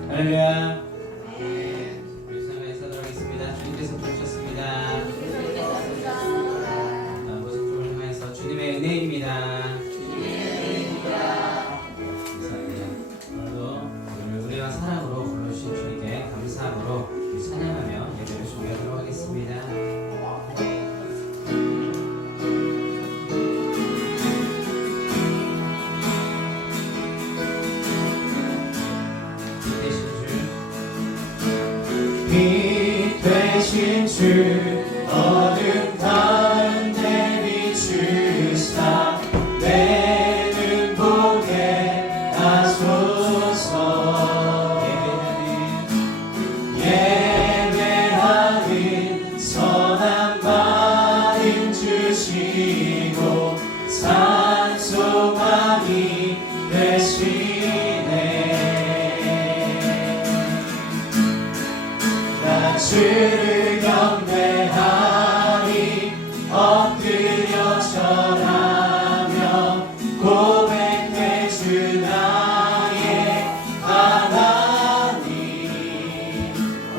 할렐루야. 우리 생각에 사도록하겠습니다. 주님께서 부르셨습니다. 모습을 향해서 주님의 은혜입니다. 감사합니다. 오늘도 은혜와 사랑으로 불러주신 주님께 감사함으로 찬양하며 예배를 준비하도록 하겠습니다. 빛 되신 주 어둠 가운데 비추사 내 눈 보게 하소서. 예배하는 선한 마음 주시고 산소망이 되시네. 주를 경배하니 엎드려 절하며 고백해 주 나의 하나님.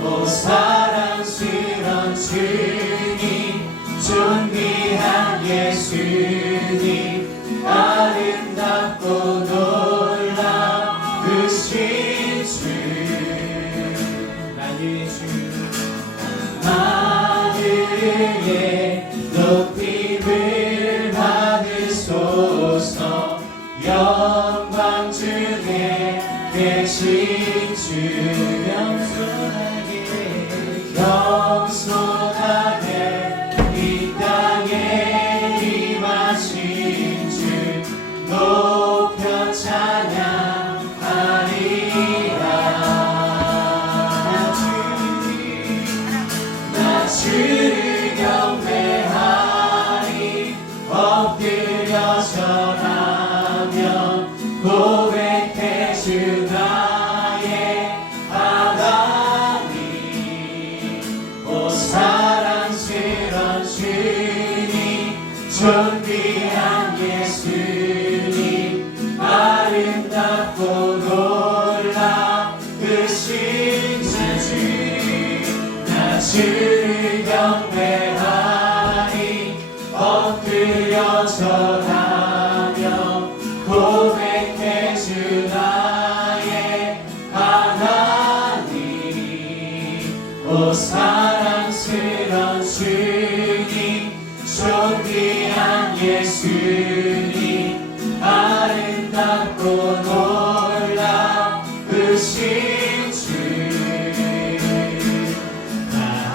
오 사랑스런 주님 존귀한 예수님 아름답고 놀라우신 주 만유의 주 하늘에 높임을 받으소서. 영광 중에 계신 주 겸손하게 이 땅에 임하신 주 높여 찬양하리라. 주를 경배하니 엎드려 절하며 고백해 주 나의 하나님. 오 사랑스런 주님 존귀한 예수님 아름답고 놀라우신 주. 나 주를 경배하니 엎드려 절하며 고백해 주 나의 하나님. 오 사랑스런 주님 존귀한 예수님 아름답고 놀라우신 주.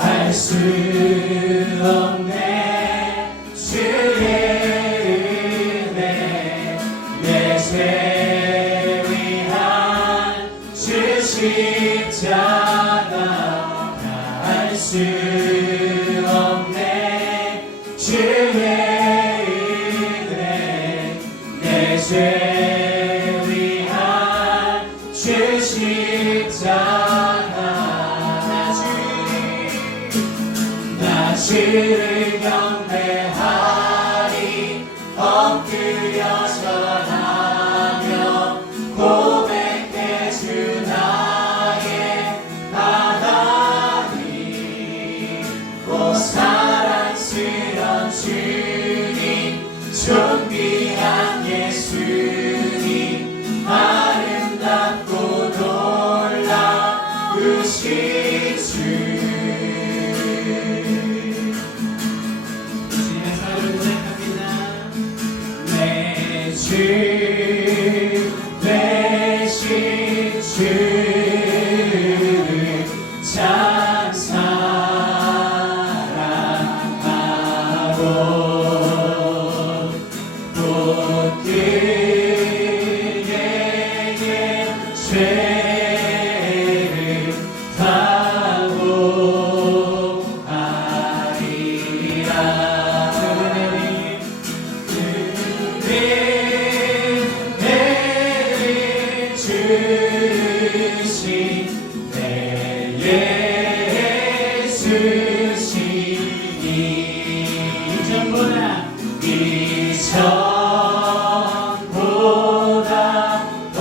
알 수 없네 주의 은혜 내 죄 위한 주 십자가. 알 수 없네 주의 은혜 내 죄 위한 주 십자가. 주를 경배하니 엎드려 절하며 고백해 주 나의 하나님. 오 사랑스런 주님 존귀한 예수님 아름답고 놀라우신 주. 주 되신 주를 참 사랑하고 또 그에게 죄를 당하리라. 주신 내 예수시니 이전보다 더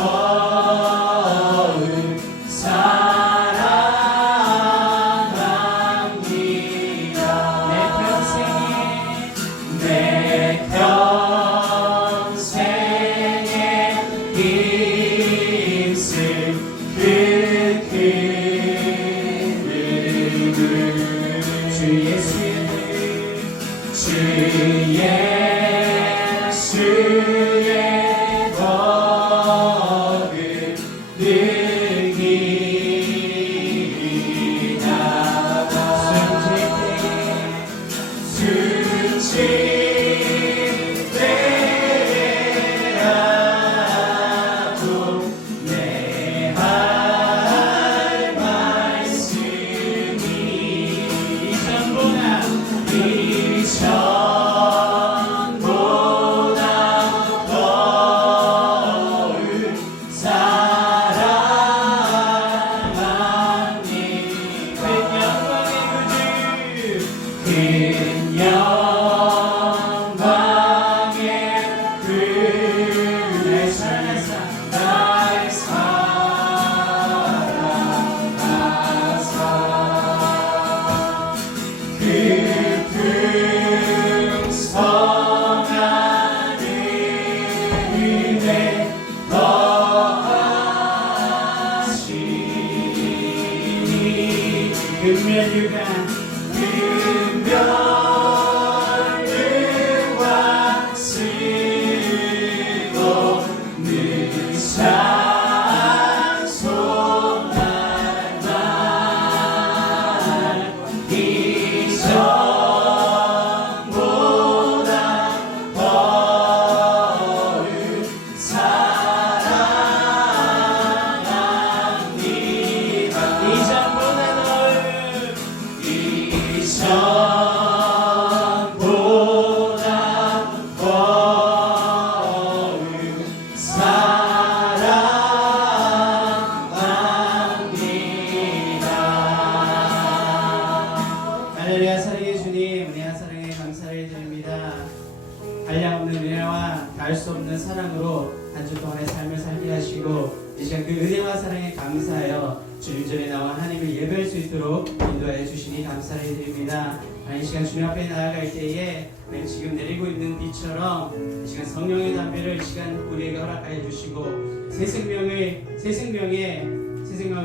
이 시간 그 은혜와 사랑에 감사하여 주님 전에 나와 하나님을 예배할 수 있도록 인도하여 주시니 감사를 드립니다. 이 시간 주님 앞에 나아갈 때에 지금 내리고 있는 비처럼 이 시간 성령의 담배를 이 시간 우리에게 허락하여 주시고 새 생명의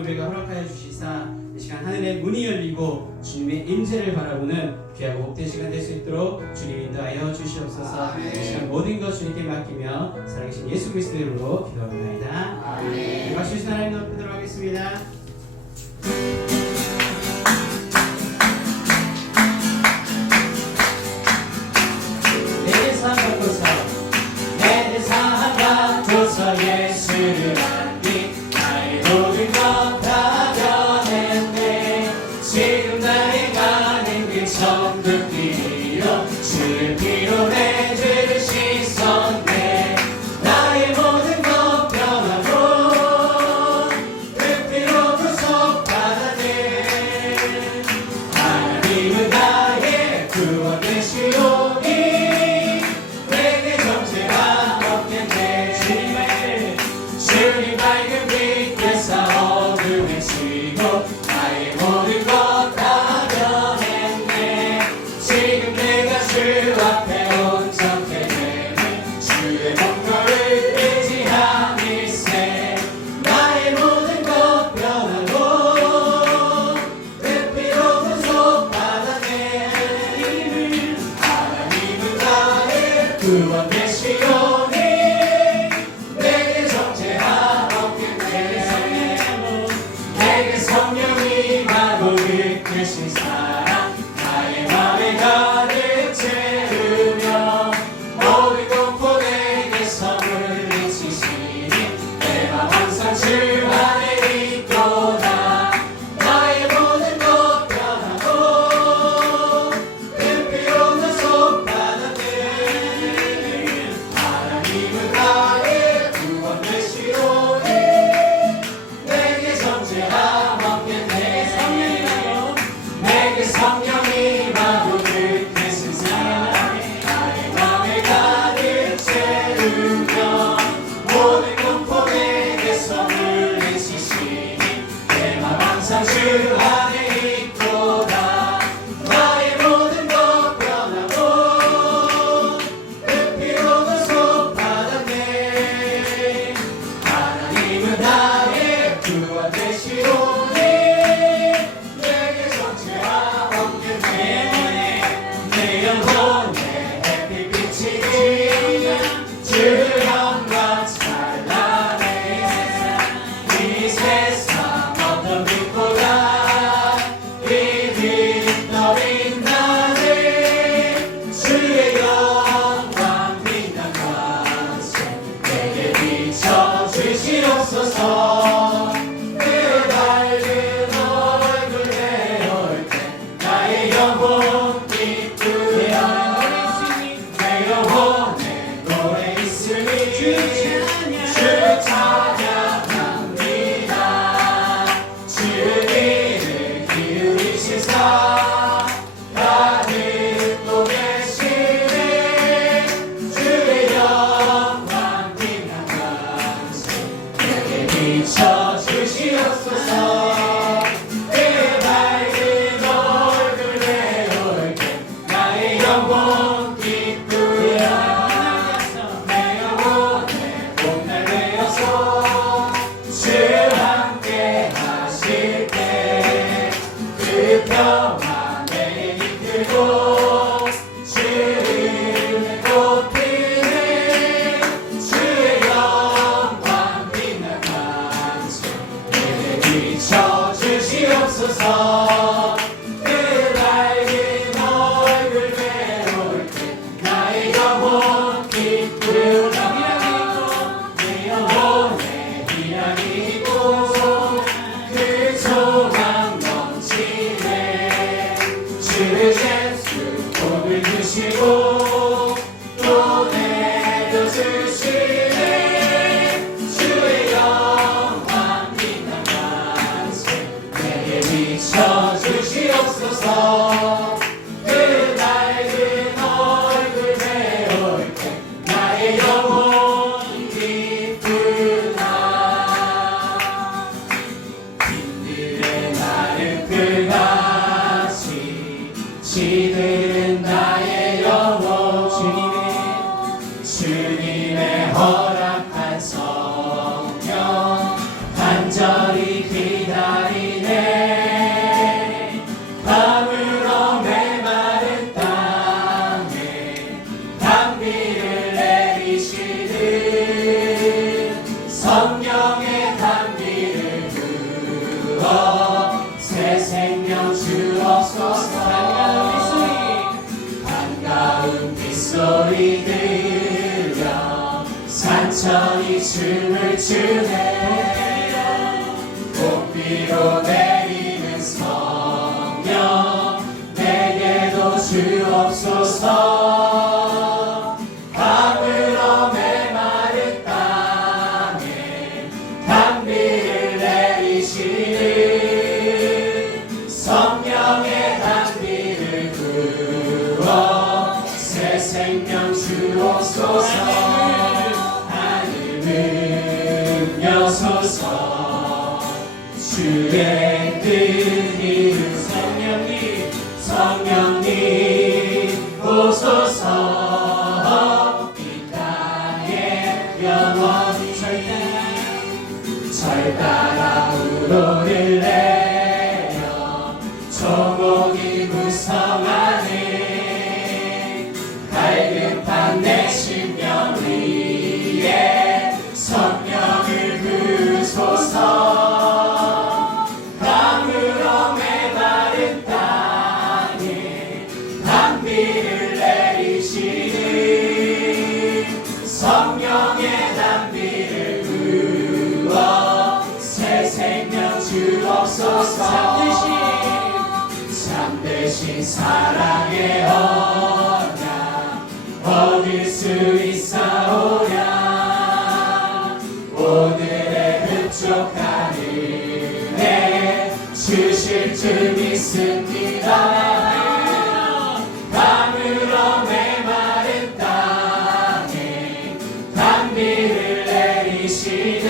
우리에게 허락하여 주시사 이 시간 하늘의 문이 열리고 주님의 임재를 바라보는 귀하고 복된 시간 될 수 있도록 주님 인도하여 주시옵소서. 이 시간 모든 것 주님께 맡기며 살아계신 예수 그리스도의 이름으로 기도합니다. 박수 주신 하나님 높이도록 하겠습니다. 내 삶 바꿔서 내 삶 바꿔서 예수를 알기 나의 모든 것 다 변했네. 지금 나의 가는 길 천국길이요 주의 피로 내 죄를 씻었네. 나의 모든 것 변하고 그 피로 구속받았네. 하나님은 나의 구원 되시오니 내게 정죄가 없겠네. 주님 밝은 빛에서 어둠에 지고 나의 모든 것 다 변했네. 지금 내가 주 앞에 온전케 되네. 주의 목표를 의지함일세. 나의 모든 것 변하고 그 피로 구속받았네. 하나님은 나의 구원 되시오니 내게 정죄함 없겠네. 내게 성령이 임하고 이끄신 사랑 나의 맘에 가득 채우며 모든 공포 내게 선물 미치시니 내 맘 항상 주 안에 있도다. 나의 모든 것 변하고 그 피로 구속받았네. 하나님은 나의 구원 되시오니 내게 정죄함 없겠네. 내게 성령이 임하고 그뜻은 사랑 나의 맘에 가득 채우며 모든 공포 내게서 물리치시니 내 맘 항상 주 안에 있도다. 나의 모든 것 변하고 그 피로 구속받았네. 하나님은 나의 구원 되시오니 내게 정죄함 없겠네. 내 영혼에 햇빛이 주 영광 찬란해. 이 세상 어떤 빛보다 이 빛 더 빛나네. 주의 영광 빛난 광채 내게 비춰주시옵소서. 그 밝은 얼굴 내올 때 나의 영혼 기쁘며 내 영혼에 노래 있으니 주 찬양합니다. 주의 귀를 기울이시사 다 듣고 계시네. 주의 영광 빛난 광채 내게 비춰주시옵소서. 그 밝은 얼굴 내올 때 나의 영혼 기쁘며 내 영혼에 봄날 되어서 주 함께 하실 때 그 평화 내게 이끌고 주를 높이네. 주의 영광 빛난 광채 내게 비춰주시옵소서. 그 밝은 얼굴 내올 때 나의 영혼 기쁘며 내 영혼에 희락이 있고 그 소망 넘치네. 주 예수 복을 주시고 또 내도 주시네. 주의 영광 빛난 광채 내게 비춰 천천히 춤을 추네 복비로 내리는 성령 내게도 주옵소서 밤으로 메마른 땅에 단비를 내리시는 성령의 단비를 부어 새 생명 주옵소서 여소서 주의 뜻 이룬 성령님 오소서 이 땅에 영원히 절따라 우로를 내려 조목이 무성하네 갈급한 내 심령 위에 성령을 부소서 강으로 메마른 땅에 단비를 내리시는 성령의 단비를 부어 새 생명 주옵소서 참되신 사랑의 언약 얻을 수 있사오랴 오늘의 흡족한 은혜 주실 줄 믿습니다 밤으로 메마른 땅에 단비를 내리시는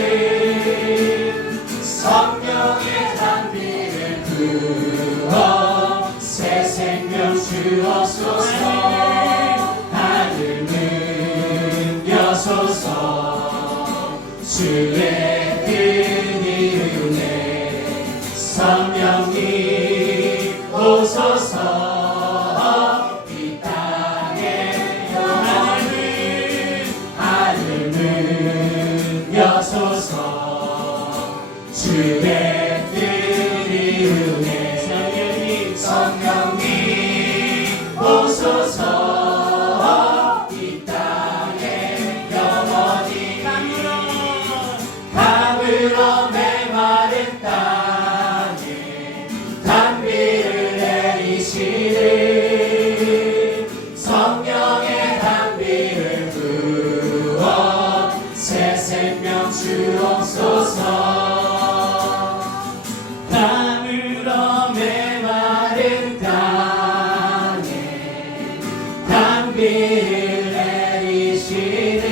성령의 단비를 부어 새 생명 주옵소서 하늘은 여소서 주의 뜻 이루네 성령님 오소서 이 땅에 하늘은 여소서 주의 뜻 이루네 성령님 오소서 이 땅에 영원히 밤으로 메마른 땅에 단비를 내리시는 성령의 단비를 부어 새 생명 주옵소서 밤으로 메마른 땅에 단비를 내리시는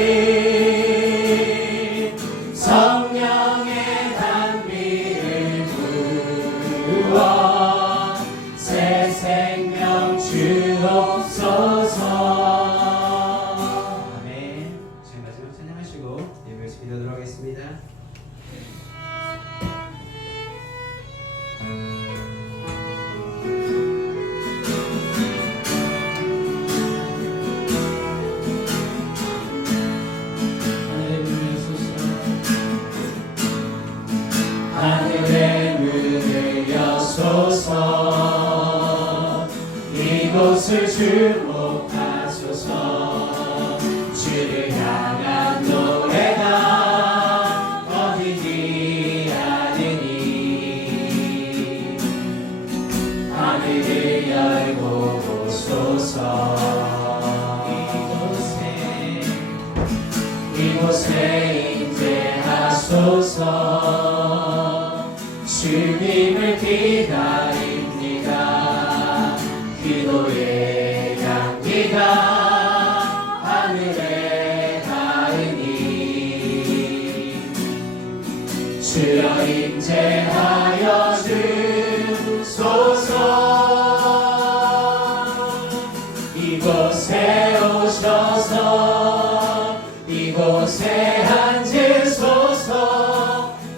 성령의 단비를 부어 새 생명 주옵소서 아멘. 지금 마지막 찬양하시고 예배에서 기도하도록 하겠습니다. 하늘의 문을 여소서 이곳을 주목하소서 주를 향한 노래가 어디니 아느니 하늘을 열고 보소서 이곳에 임재하소서 주님을 기다립니다 기도의 향기가 하늘에 닿으니 주여 임재하여 주소서 이곳에 오셔서 이곳에 앉으소서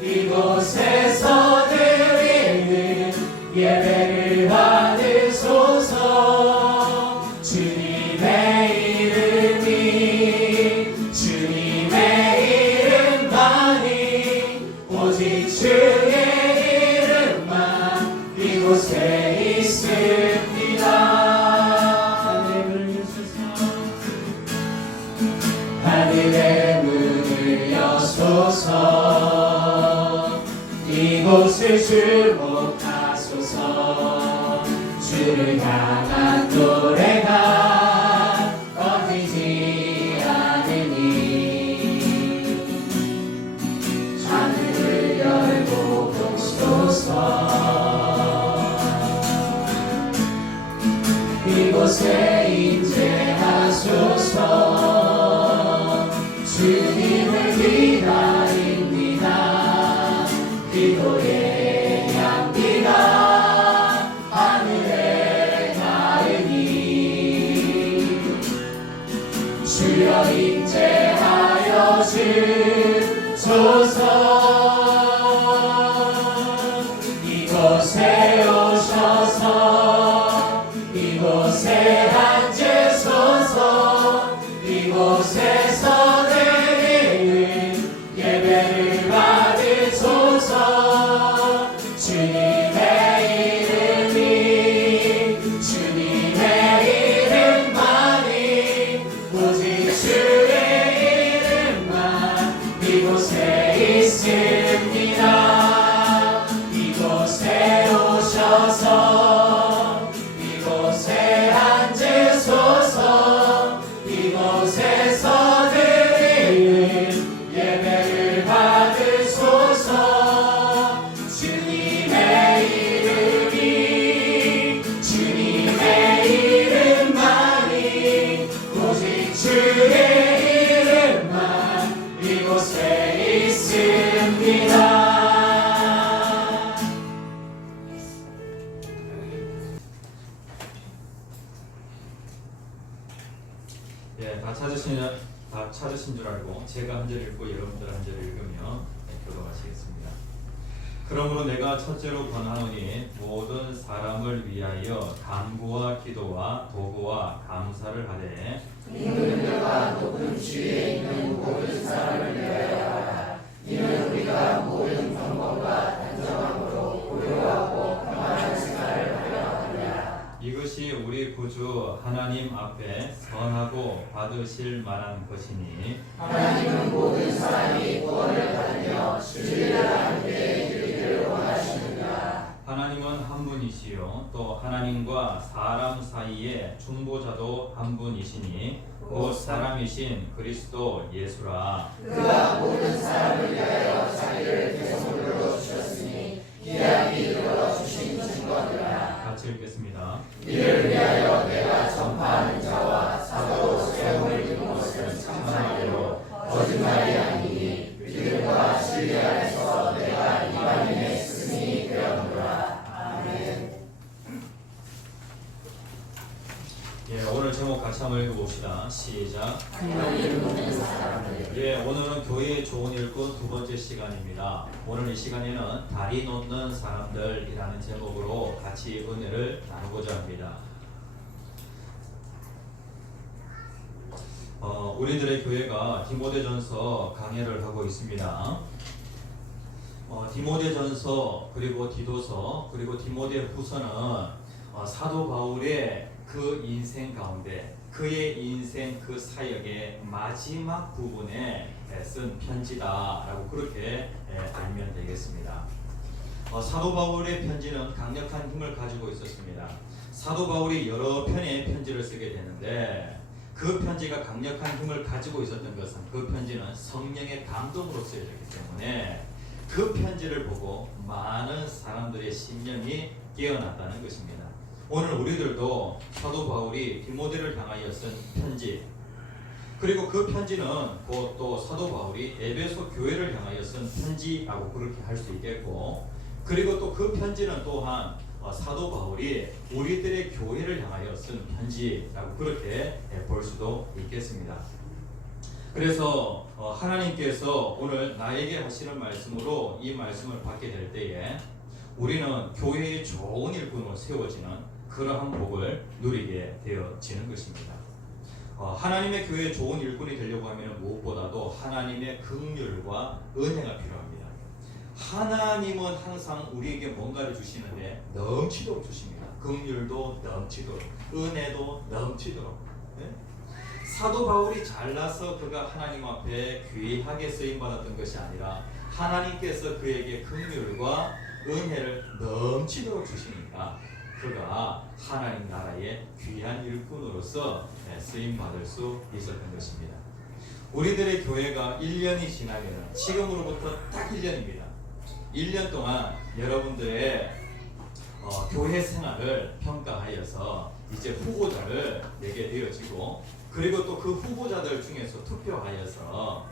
이곳에서 드리는 예배를 받으소서 주님의 이름이 주님의 이름만이 오직 주의 이름만 이곳에 있습니다 하늘의 문을 이곳을 주목하소서. 주를 향한 노래가 꺼지지 않으니 하늘을 열고 보소서. 이곳에 임재하소서. 주님을 기다립니다. 기도의 향기가 하늘에 닿으니 주여 임재하여 주소서. 이곳에 오셔서 이곳에 앉으소서. 이곳에서 드리는 예배를 받으소서. 주님의 이름이 주님의 이름만이 오직 주의 이름만 이곳에 있습니다. 이곳에 오셔서 이곳에 앉으소서. 이곳에서 드리는 예배를 받으소서. 주님의 이름이 주님의 이름만이 오직 주의 이름만 이곳에 있습니다. 예, 다 찾으신 줄 알고 제가 한 절 읽고 여러분들 한 절 읽으며 교도하시겠습니다. 그러므로 내가 첫째로 권하노니 모든 사람을 위하여 간구와 기도와 도구와 감사를 하되 인간들과 높은 주위에 있는 모든 사람을 위하여 하라. 이는 우리가 모든 경건과 단정함으로 고요하고 평안한 생활을 하려 함이라. 이것이 우리 구주 하나님 앞에 선하고 받으실 만한 것이니 하나님은 모든 사람이 구원을 받으며 진리를 함께 이르기를 원하시느니라. 하나님은 한 분이시요 또 하나님과 사람 사이에 중보자도 한 분이시니 곧 사람이신 그리스도 예수라. 그가 모든 사람을 위하여 자기를 대속으로 주셨으니 기약이 이루어 주신 증거니라. 같이 읽겠습니다. 이를 위하여 내가 전파하는 자와 사도 세움을 입은 것은 참말이요 거짓말이 아니니 믿음과 진리 안에서 내가 이방인의 스승이 되었노라. 아멘. 예, 오늘 제목 같이 한번 읽어봅시다. 시작. 하나님을 믿는 사람들. 예, 오늘은 교회의 좋은 일꾼 두 번째 시간입니다. 오늘 이 시간에는 다리 놓는 사람들이라는 제목으로 같이 은혜를 나누고자 합니다. 우리들의 교회가 디모데전서 강해를 하고 있습니다. 디모데전서 그리고 디도서 그리고 디모데후서는 사도 바울의 그 인생 가운데 그의 인생 그 사역의 마지막 부분에 쓴 편지다라고 그렇게 알면 되겠습니다. 사도 바울의 편지는 강력한 힘을 가지고 있었습니다. 사도 바울이 여러 편의 편지를 쓰게 되는데 그 편지가 강력한 힘을 가지고 있었던 것은 그 편지는 성령의 감동으로 쓰여졌기 때문에 그 편지를 보고 많은 사람들의 심령이 깨어났다는 것입니다. 오늘 우리들도 사도 바울이 디모데를 향하여 쓴 편지, 그리고 그 편지는 곧 또 사도 바울이 에베소 교회를 향하여 쓴 편지라고 그렇게 할 수 있겠고, 그리고 또 그 편지는 또한 사도 바울이 우리들의 교회를 향하여 쓴 편지라고 그렇게 볼 수도 있겠습니다. 그래서 하나님께서 오늘 나에게 하시는 말씀으로 이 말씀을 받게 될 때에 우리는 교회의 좋은 일꾼으로 세워지는 그러한 복을 누리게 되어지는 것입니다. 하나님의 교회의 좋은 일꾼이 되려고 하면 무엇보다도 하나님의 긍휼과 은혜가 필요합니다. 하나님은 항상 우리에게 뭔가를 주시는데 넘치도록 주십니다. 긍휼도 넘치도록, 은혜도 넘치도록. 네? 사도 바울이 잘나서 그가 하나님 앞에 귀하게 쓰임받았던 것이 아니라 하나님께서 그에게 긍휼과 은혜를 넘치도록 주시니까 그가 하나님 나라의 귀한 일꾼으로서 쓰임 받을 수 있었던 것입니다. 우리들의 교회가 1년이 지나면 지금으로부터 딱 1년입니다. 1년 동안 여러분들의 교회 생활을 평가하여서 이제 후보자를 내게 되어지고, 그리고 또 그 후보자들 중에서 투표하여서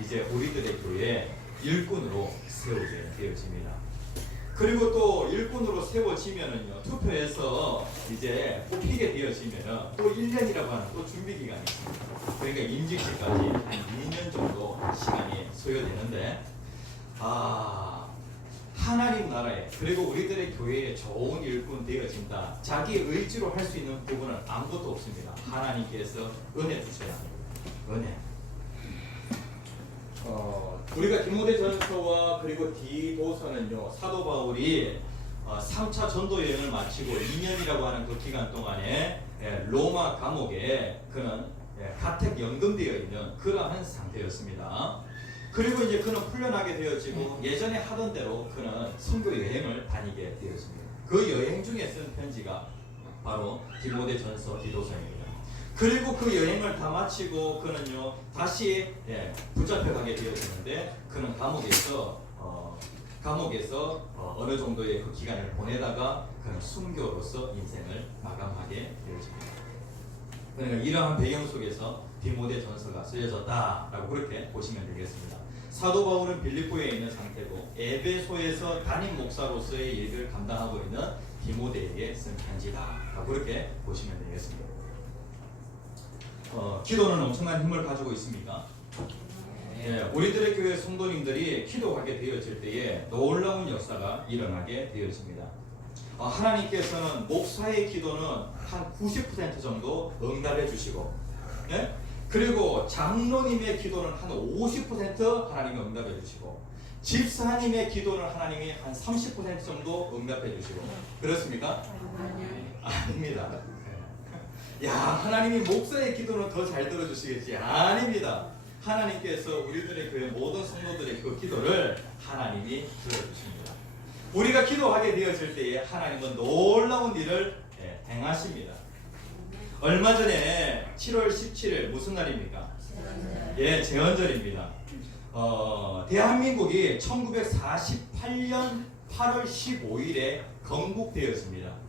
이제 우리들의 교회 일꾼으로 세우게 되어집니다. 그리고 또 일꾼으로 세워지면은요, 투표해서 이제 뽑히게 되어지면은 또 1년이라고 하는 또 준비 기간이 있습니다. 그러니까 임직시까지 한 2년 정도 시간이 소요되는데, 하나님 나라에, 그리고 우리들의 교회에 좋은 일꾼 되어진다, 자기 의지로 할 수 있는 부분은 아무것도 없습니다. 하나님께서 은혜 주셔야 합니다. 은혜. 우리가 디모데전서와 그리고 디도서는요, 사도 바울이 3차 전도 여행을 마치고 2년이라고 하는 그 기간 동안에 로마 감옥에 그는 가택 연금되어 있는 그러한 상태였습니다. 그리고 이제 그는 풀려나게 되어지고 예전에 하던 대로 그는 선교 여행을 다니게 되었습니다. 그 여행 중에 쓴 편지가 바로 디모데전서, 디도서입니다. 그리고 그 여행을 다 마치고 그는요 다시 붙잡혀가게 되어지는데, 그는 감옥에서 어느 정도의 그 기간을 보내다가 그는 순교로서 인생을 마감하게 되어집니다. 그러니까 이러한 배경 속에서 디모데전서가 쓰여졌다라고 그렇게 보시면 되겠습니다. 사도 바울은 빌립보에 있는 상태고 에베소에서 담임 목사로서의 일을 감당하고 있는 디모데에게 쓴 편지다라고 그렇게 보시면 되겠습니다. 기도는 엄청난 힘을 가지고 있습니까? 우리들의 교회 성도님들이 기도하게 되어질 때에 놀라운 역사가 일어나게 되어집니다. 하나님께서는 목사의 기도는 한 90% 정도 응답해 주시고, 그리고 장로님의 기도는 한 50% 하나님이 응답해 주시고, 집사님의 기도는 하나님이 한 30% 정도 응답해 주시고, 그렇습니까? 아닙니다. 야, 하나님이 목사의 기도는 더 잘 들어주시겠지? 아닙니다. 하나님께서 우리들의 교회 모든 성도들의 그 기도를 하나님이 들어주십니다. 우리가 기도하게 되었을 때에 하나님은 놀라운 일을 행하십니다. 얼마 전에 7월 17일 무슨 날입니까? 제헌절입니다. 대한민국이 1948년 8월 15일에 건국되었습니다.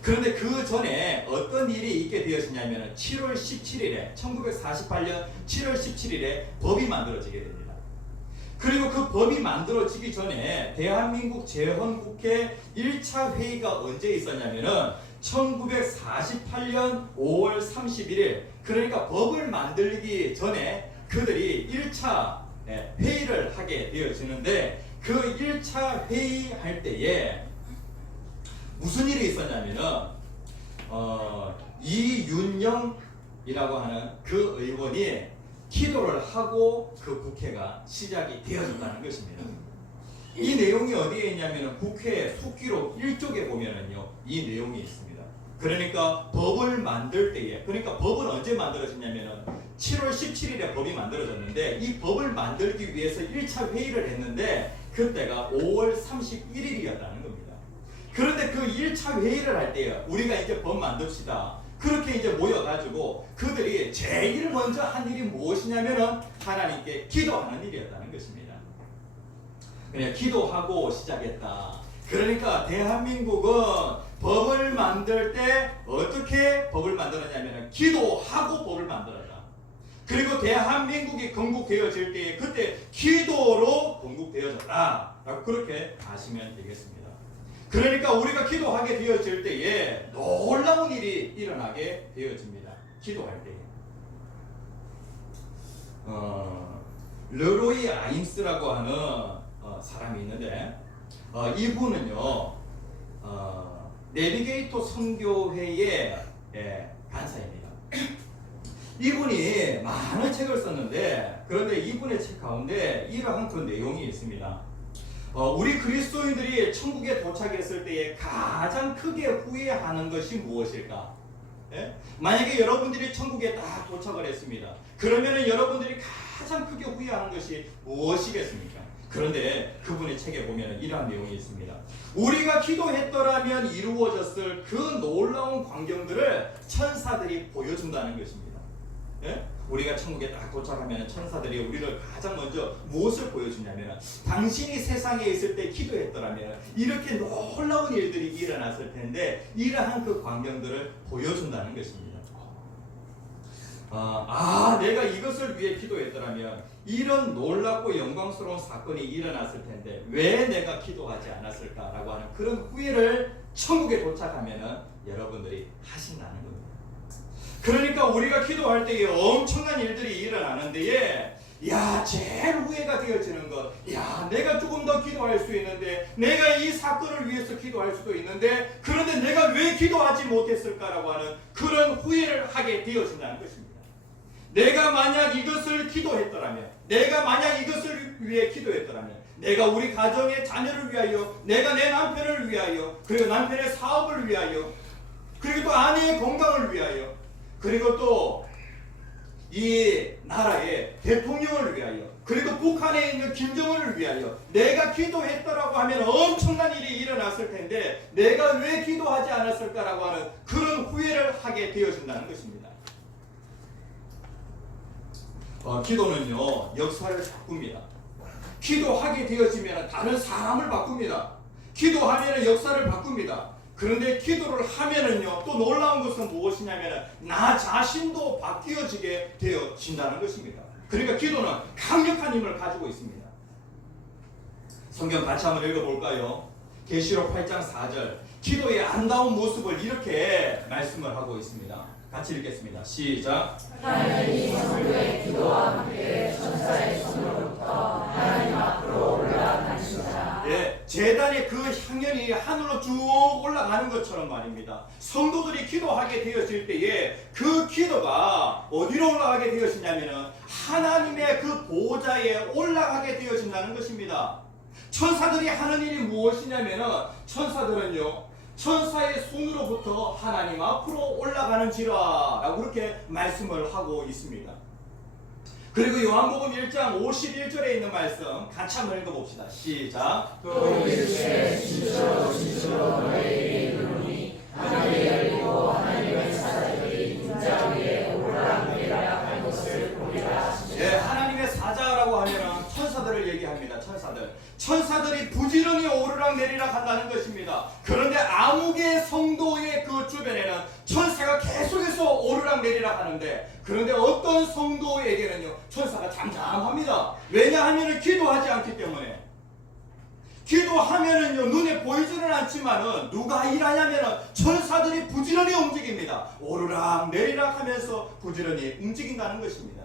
그런데 그 전에 어떤 일이 있게 되었냐면 7월 17일에 1948년 7월 17일에 법이 만들어지게 됩니다. 그리고 그 법이 만들어지기 전에 대한민국 제헌국회 1차 회의가 언제 있었냐면은 1948년 5월 31일, 그러니까 법을 만들기 전에 그들이 1차 회의를 하게 되어지는데, 그 1차 회의할 때에 무슨 일이 있었냐면은 이윤영이라고 하는 그 의원이 기도를 하고 그 국회가 시작이 되어졌다는 것입니다. 이 내용이 어디에 있냐면은 국회 국기록 1쪽에 보면은요 이 내용이 있습니다. 그러니까 법을 만들 때에, 그러니까 법은 언제 만들어졌냐면은 7월 17일에 법이 만들어졌는데, 이 법을 만들기 위해서 1차 회의를 했는데 그때가 5월 31일이었다는 겁니다. 그런데 그 1차 회의를 할 때에 우리가 이제 법 만듭시다, 그렇게 이제 모여가지고 그들이 제일 먼저 한 일이 무엇이냐면은 하나님께 기도하는 일이었다는 것입니다. 그냥 기도하고 시작했다. 그러니까 대한민국은 법을 만들 때 어떻게 법을 만들었냐면 기도하고 법을 만들었다. 그리고 대한민국이 건국되어질 때 그때 기도로 건국되어졌다 라고 그렇게 아시면 되겠습니다. 그러니까 우리가 기도하게 되어질 때에 놀라운 일이 일어나게 되어집니다. 기도할 때에. 르로이 아임스라고 하는 사람이 있는데, 이분은요 내비게이터 선교회의 간사입니다. 이분이 많은 책을 썼는데, 그런데 이분의 책 가운데 이러한 그 내용이 있습니다. 우리 그리스도인들이 천국에 도착했을 때에 가장 크게 후회하는 것이 무엇일까? 만약에 여러분들이 천국에 딱 도착을 했습니다. 그러면은 여러분들이 가장 크게 후회하는 것이 무엇이겠습니까? 그런데 그분의 책에 보면 이러한 내용이 있습니다. 우리가 기도했더라면 이루어졌을 그 놀라운 광경들을 천사들이 보여준다는 것입니다. 예? 우리가 천국에 딱 도착하면 천사들이 우리를 가장 먼저 무엇을 보여주냐면, 당신이 세상에 있을 때 기도했더라면 이렇게 놀라운 일들이 일어났을 텐데 이러한 그 광경들을 보여준다는 것입니다. 내가 이것을 위해 기도했더라면 이런 놀랍고 영광스러운 사건이 일어났을 텐데 왜 내가 기도하지 않았을까라고 하는 그런 후회를 천국에 도착하면 여러분들이 하신다는 겁니다. 그러니까 우리가 기도할 때에 엄청난 일들이 일어나는데, 제일 후회가 되어지는 것, 내가 조금 더 기도할 수 있는데, 내가 이 사건을 위해서 기도할 수도 있는데, 그런데 내가 왜 기도하지 못했을까라고 하는 그런 후회를 하게 되어진다는 것입니다. 내가 만약 이것을 기도했더라면, 내가 만약 이것을 위해 기도했더라면, 내가 우리 가정의 자녀를 위하여, 내가 내 남편을 위하여, 그리고 남편의 사업을 위하여, 그리고 또 아내의 건강을 위하여, 그리고 또 이 나라의 대통령을 위하여, 그리고 북한에 있는 김정은을 위하여 내가 기도했다라고 하면 엄청난 일이 일어났을 텐데 내가 왜 기도하지 않았을까라고 하는 그런 후회를 하게 되어진다는 것입니다. 기도는요, 역사를 바꿉니다. 기도하게 되어지면 다른 사람을 바꿉니다. 기도하면 역사를 바꿉니다. 그런데 기도를 하면은요, 또 놀라운 것은 무엇이냐면 나 자신도 바뀌어지게 되어진다는 것입니다. 그러니까 기도는 강력한 힘을 가지고 있습니다. 성경 같이 한번 읽어볼까요? 계시록 8장 4절, 기도의 아름다운 모습을 이렇게 말씀을 하고 있습니다. 같이 읽겠습니다. 시작. 하나님이 성도의 기도와 함께 천사의 손으로부터 하나님 앞으로 올라가시다. 제단의 그 향연이 하늘로 쭉 올라가는 것처럼 말입니다. 성도들이 기도하게 되어질 때에 그 기도가 어디로 올라가게 되어지냐면 하나님의 그 보좌에 올라가게 되어진다는 것입니다. 천사들이 하는 일이 무엇이냐면, 천사들은요, 천사의 손으로부터 하나님 앞으로 올라가는지라 라고 그렇게 말씀을 하고 있습니다. 그리고 요한복음 1장 51절에 있는 말씀 같이 한번 읽어봅시다. 시작. 또 이르시되 진실로 진실로 너희에게 이르노니 하늘이 열리고 하나님의 사자들이 인자 위에 오르락내리락 할 것을 보리라 하시니라. 하나님의 사자라고 하면 천사들을 얘기합니다. 천사들이 부지런히 오르락내리락 한다는 것입니다. 그런데 암흑의 성도의 그 주변에는 천사가 계속해서 오르락내리락 하는데, 그런데 어떤 성도에게는요, 천사가 잠잠합니다. 왜냐하면 기도하지 않기 때문에. 기도하면은요, 눈에 보이지는 않지만은 누가 일하냐면은 천사들이 부지런히 움직입니다. 오르락내리락 하면서 부지런히 움직인다는 것입니다.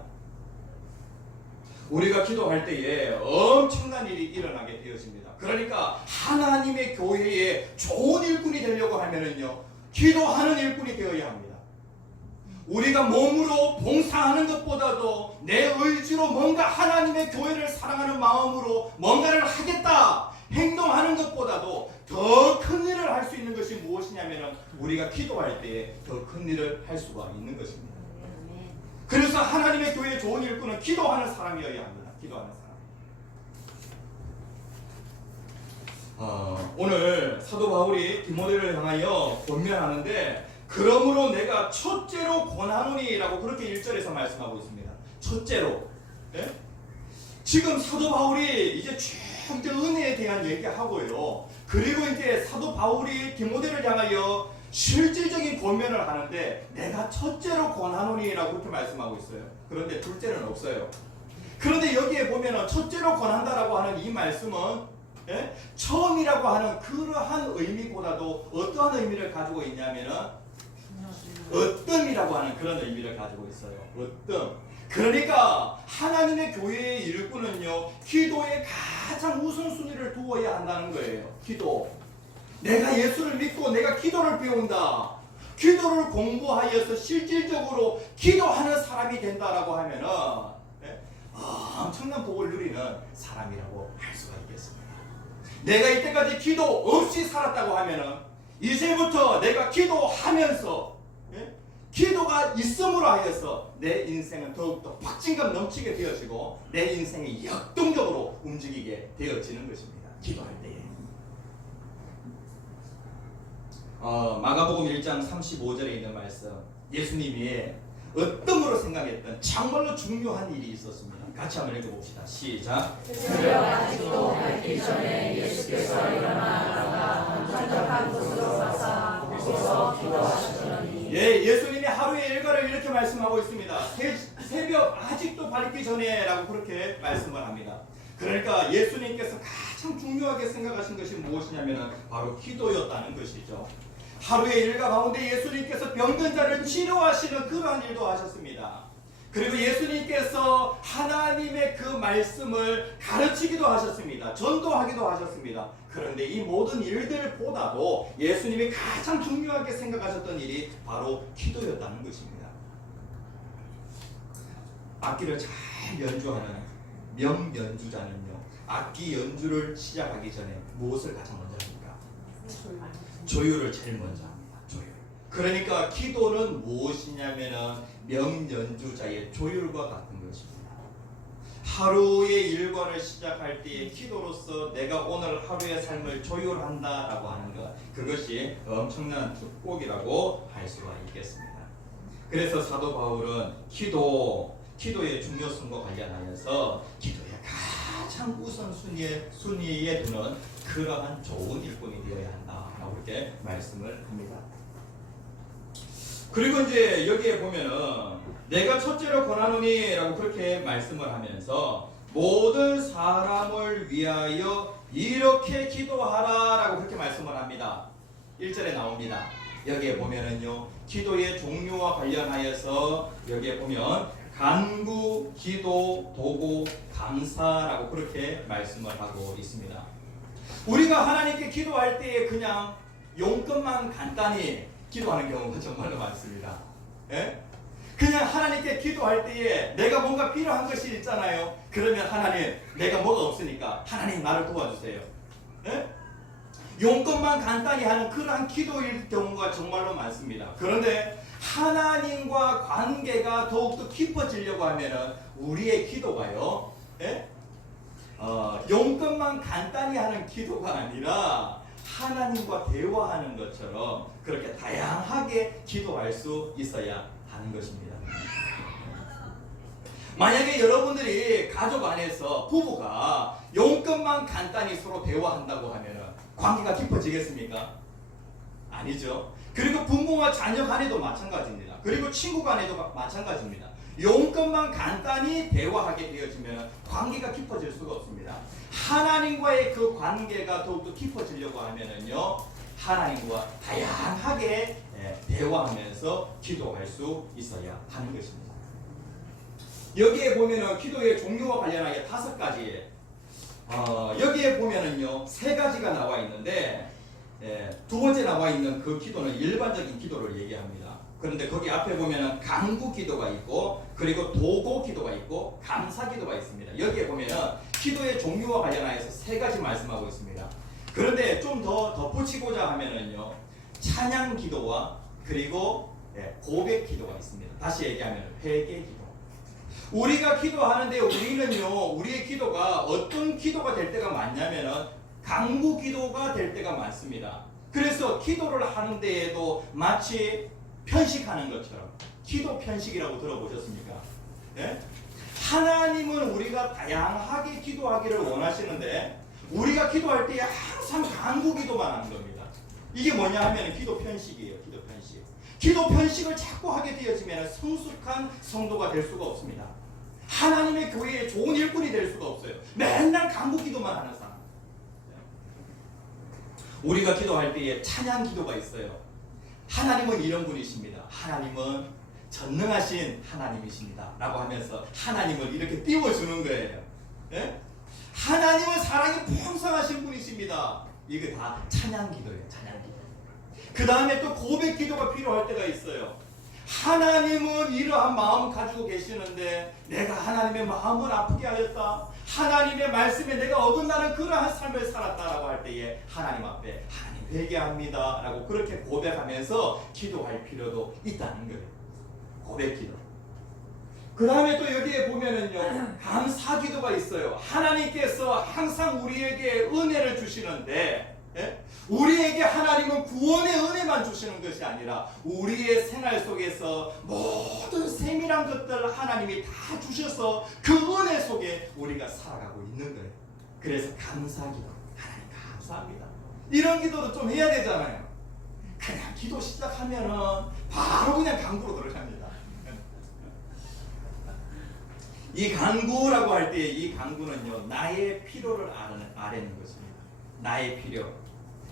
우리가 기도할 때에 엄청난 일이 일어나게 되어집니다. 그러니까 하나님의 교회에 좋은 일꾼이 되려고 하면은요, 기도하는 일꾼이 되어야 합니다. 우리가 몸으로 봉사하는 것보다도 내 의지로 뭔가 하나님의 교회를 사랑하는 마음으로 뭔가를 하겠다 행동하는 것보다도 더 큰 일을 할 수 있는 것이 무엇이냐면 우리가 기도할 때에 더 큰 일을 할 수가 있는 것입니다. 그래서 하나님의 교회의 좋은 일꾼은 기도하는 사람이어야 합니다. 기도하는 사람. 오늘 사도 바울이 디모데를 향하여 권면하는데, 그러므로 내가 첫째로 권하노니라고 그렇게 1절에서 말씀하고 있습니다. 첫째로. 지금 사도 바울이 이제 쭉 은혜에 대한 얘기하고요. 그리고 이제 사도 바울이 디모데를 향하여 실질적인 권면을 하는데 내가 첫째로 권하노니라고 그렇게 말씀하고 있어요. 그런데 둘째는 없어요. 그런데 여기에 보면은 첫째로 권한다라고 하는 이 말씀은 처음이라고 하는 그러한 의미보다도 어떠한 의미를 가지고 있냐면은 어뜸이라고 하는 그런 의미를 가지고 있어요. 어뜸. 그러니까 하나님의 교회의 일꾼은요, 기도에 가장 우선순위를 두어야 한다는 거예요. 기도. 내가 예수를 믿고 내가 기도를 배운다, 기도를 공부하여서 실질적으로 기도하는 사람이 된다라고 하면은 엄청난 복을 누리는 사람이라고 할 수가 있겠습니다. 내가 이때까지 기도 없이 살았다고 하면은 이제부터 내가 기도하면서 기도가 있음으로 하여서 내 인생은 더욱더 박진감 넘치게 되어지고 내 인생이 역동적으로 움직이게 되어지는 것입니다. 기도할 때에. 마가복음 1장 35절에 있는 말씀, 예수님이 어떤 으로 생각했던 정말로 중요한 일이 있었습니다. 같이 한번 읽어봅시다. 시작. 새벽 아직도 밝기 전에 예수께서 일어나 한적한 곳으로 가사 거기서 기도하시더니. 예, 예수님이 하루의 일과를 이렇게 말씀하고 있습니다. 새벽 아직도 밝기 전에 라고 그렇게 말씀을 합니다. 그러니까 예수님께서 가장 중요하게 생각하신 것이 무엇이냐면 바로 기도였다는 것이죠. 하루의 일과 가운데 예수님께서 병든 자를 치료하시는 그러한 일도 하셨습니다. 그리고 예수님께서 하나님의 그 말씀을 가르치기도 하셨습니다. 전도하기도 하셨습니다. 그런데 이 모든 일들보다도 예수님이 가장 중요하게 생각하셨던 일이 바로 기도였다는 것입니다. 악기를 잘 연주하는 명연주자는요, 악기 연주를 시작하기 전에 무엇을 가장 먼저 합니까? 조율을 제일 먼저 합니다. 조율. 그러니까 기도는 무엇이냐면은 명연주자의 조율과 같은 것입니다. 하루의 일과를 시작할 때에 기도로서 내가 오늘 하루의 삶을 조율한다라고 하는 것, 그것이 엄청난 축복이라고 할 수가 있겠습니다. 그래서 사도 바울은 기도의 중요성과 관련하여서 기도의 가장 우선순위에 두는 그러한 좋은 일꾼이 되어야 한다라고 이렇게 말씀을 합니다. 그리고 이제 여기에 보면은 내가 첫째로 권하노니라고 그렇게 말씀을 하면서 모든 사람을 위하여 이렇게 기도하라라고 그렇게 말씀을 합니다. 1절에 나옵니다. 여기에 보면은요, 기도의 종류와 관련하여서 여기에 보면 간구, 기도, 도구, 감사라고 그렇게 말씀을 하고 있습니다. 우리가 하나님께 기도할 때에 그냥 용건만 간단히 기도하는 경우가 정말로 많습니다. 예? 그냥 하나님께 기도할 때에 내가 뭔가 필요한 것이 있잖아요. 그러면 하나님, 내가 뭐가 없으니까 하나님 나를 도와주세요. 예? 용건만 간단히 하는 그러한 기도일 경우가 정말로 많습니다. 그런데 하나님과 관계가 더욱더 깊어지려고 하면은 우리의 기도가요, 예? 용건만 간단히 하는 기도가 아니라 하나님과 대화하는 것처럼 그렇게 다양하게 기도할 수 있어야 하는 것입니다. 만약에 여러분들이 가족 안에서 부부가 용건만 간단히 서로 대화한다고 하면은 관계가 깊어지겠습니까? 아니죠. 그리고 부모와 자녀 간에도 마찬가지입니다. 그리고 친구 간에도 마찬가지입니다. 용건만 간단히 대화하게 되어지면 관계가 깊어질 수가 없습니다. 하나님과의 그 관계가 더욱더 깊어지려고 하면은요, 하나님과 다양하게 대화하면서 기도할 수 있어야 하는 것입니다. 여기에 보면은 기도의 종류와 관련하여 5가지, 여기에 보면은요 3가지가 나와 있는데, 두 번째 나와 있는 그 기도는 일반적인 기도를 얘기합니다. 그런데 거기 앞에 보면은 간구 기도가 있고, 그리고 도고 기도가 있고, 감사 기도가 있습니다. 여기에 보면은 기도의 종류와 관련하여서 3가지 말씀하고 있습니다. 그런데 좀 더 덧붙이고자 하면은요, 찬양 기도와 그리고 고백 기도가 있습니다. 다시 얘기하면 회개 기도. 우리가 기도하는데 우리는요, 우리의 기도가 어떤 기도가 될 때가 많냐면은 간구 기도가 될 때가 많습니다. 그래서 기도를 하는 데에도 마치 편식하는 것처럼, 기도 편식이라고 들어보셨습니까? 예? 하나님은 우리가 다양하게 기도하기를 원하시는데 우리가 기도할 때 항상 간구 기도만 하는 겁니다. 이게 뭐냐 하면 기도 편식이에요. 기도 편식. 기도 편식을 자꾸 하게 되어지면 성숙한 성도가 될 수가 없습니다. 하나님의 교회에 좋은 일꾼이 될 수가 없어요. 맨날 간구 기도만 하는 사람. 우리가 기도할 때에 찬양 기도가 있어요. 하나님은 이런 분이십니다. 하나님은 전능하신 하나님이십니다. 라고 하면서 하나님을 이렇게 띄워주는 거예요. 예? 하나님은 사랑이 풍성하신 분이십니다. 이게 다 찬양 기도예요. 찬양 기도. 그 다음에 또 고백 기도가 필요할 때가 있어요. 하나님은 이러한 마음을 가지고 계시는데 내가 하나님의 마음을 아프게 하였다. 하나님의 말씀에 내가 어긋나는 그러한 삶을 살았다라고 할 때에 하나님 앞에 하나님 회개합니다 라고 그렇게 고백하면서 기도할 필요도 있다는 거예요. 고백기도. 그 다음에 또 여기에 보면은요, 감사기도가 있어요. 하나님께서 항상 우리에게 은혜를 주시는데, 예? 우리에게 하나님은 구원의 은혜만 주시는 것이 아니라 우리의 생활 속에서 모든 세밀한 것들 하나님이 다 주셔서 그 은혜 속에 우리가 살아가고 있는 거예요. 그래서 감사기도. 하나님 감사합니다. 이런 기도도 좀 해야 되잖아요. 그냥 기도 시작하면은 바로 그냥 간구로 들어갑니다. 이 간구라고 할 때 이 간구는요, 나의 필요를 아뢰는 것입니다. 나의 필요.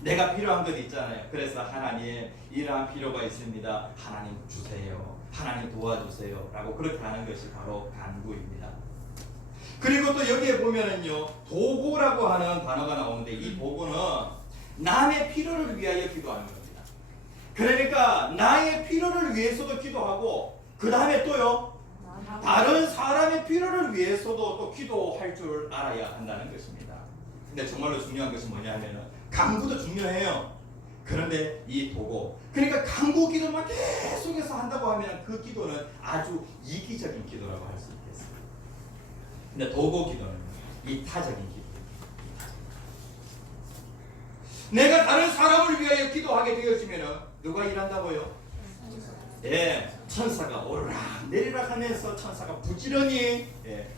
내가 필요한 것 있잖아요. 그래서 하나님, 이러한 필요가 있습니다. 하나님 주세요. 하나님 도와주세요. 라고 그렇게 하는 것이 바로 간구입니다. 그리고 또 여기에 보면은요, 도고라고 하는 단어가 나오는데, 이 도고는 남의 필요를 위하여 기도하는 겁니다. 그러니까 나의 필요를 위해서도 기도하고, 그 다음에 또요, 다른 사람의 필요를 위해서도 또 기도할 줄 알아야 한다는 것입니다. 근데 정말로 중요한 것이 뭐냐면은 간구도 중요해요. 그런데 이 도고, 그러니까 간구 기도만 계속해서 한다고 하면 그 기도는 아주 이기적인 기도라고 할 수 있겠어요. 근데 도고 기도는 이타적인 기도. 내가 다른 사람을 위하여 기도하게 되어지면은 누가 일한다고요? 예, 천사가 오르락 내리락 하면서 천사가 부지런히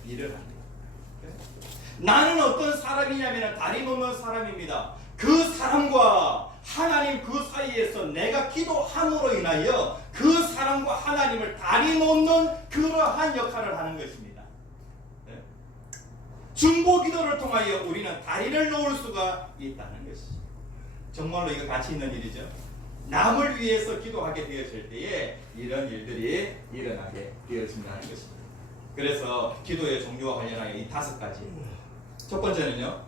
일을 합니다. 나는 어떤 사람이냐면 다림없는 사람입니다. 그 사람과 하나님 그 사이에서 내가 기도함으로 인하여 그 사람과 하나님을 다림없는 그러한 역할을 하는 것입니다. 중보 기도를 통하여 우리는 다리를 놓을 수가 있다는 것이죠. 정말로 이거 가치 있는 일이죠. 남을 위해서 기도하게 되어질 때에 이런 일들이 일어나게 되어진다는 것입니다. 그래서 기도의 종류와 관련하여 이 5가지. 첫 번째는요,